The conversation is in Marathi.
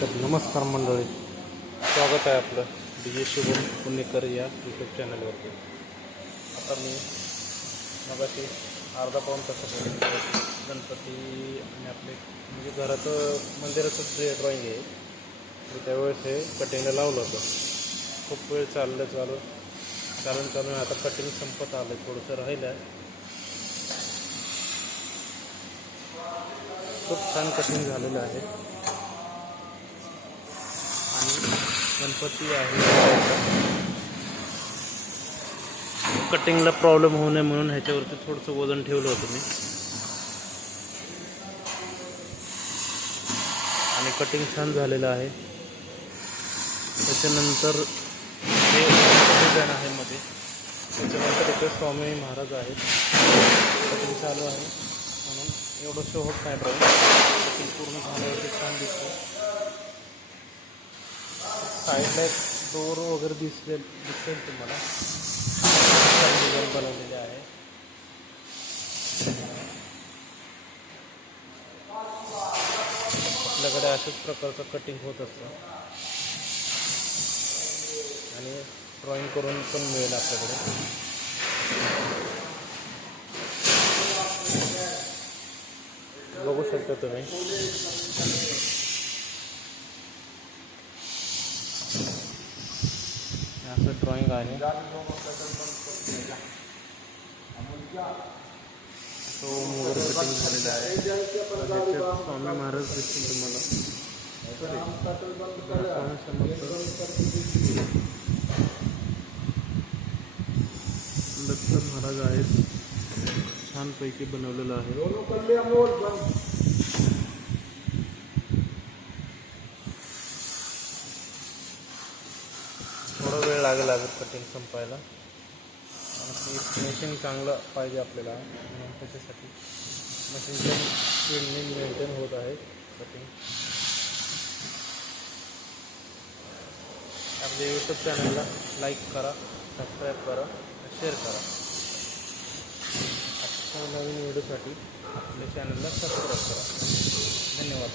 तर नमस्कार मंडळी, स्वागत आहे आपलं DJ शुभम पुणेकर या यूट्यूब चॅनलवरती. आता मी मगाशी अर्धा पाऊण तासापूर्वी गणपती आणि आपले म्हणजे घराचं मंदिराचं जे ड्रॉईंग आहे तर त्यावेळेस हे कटिंगला लावलं होतं. खूप वेळ चालून आता कटिंग संपत आलं, थोडंसं राहिलं आहे. खूप छान कटिंग झालेलं आहे आणि गणपती आहे. कटिंगला प्रॉब्लेम होऊ नये म्हणून ह्याच्यावरती थोडंसं वजन ठेवलं होतं मी आणि कटिंग छान झालेलं आहे. त्याच्यानंतर हे डिझाईन आहे मध्ये, त्याच्यानंतर इथे स्वामी महाराज आहेत. कटिंग चालू आहे म्हणून एवढं शो होत नाही ड्रॉईंग. कटिंग पूर्ण झाल्यावरती छान दिसतं. साईडला एक डोर वगैरे दिसेल तुम्हाला. डिझाईन बनवलेले आहे. आपल्याकडे अशाच प्रकारचं कटिंग होत असतं आणि ड्रॉईंग करून पण मिळेल आपल्याकडे. बघू शकता तुम्ही. असं ड्रॉइंग आहे. तो वगैरे कटिंग झालेला आहे. त्याच्यात स्वामी महाराज दिसतील तुम्हाला. स्वामी समर्थ दत्त महाराज आहेत. छानपैकी बनवलेलं आहे. थोडा वेळ लागेल कटिंग संपायला. आणि फिनिशिंग चांगलं पाहिजे आपल्याला, त्याच्यासाठी मशीनच्या स्पीडने मेंटेन होत आहे कटिंग. आपल्या यूट्यूब चॅनलला लाईक करा, सबस्क्राईब करा, शेअर करा. अशा नवीन व्हिडिओसाठी आपल्या चॅनलला सबस्क्राईब करा. धन्यवाद.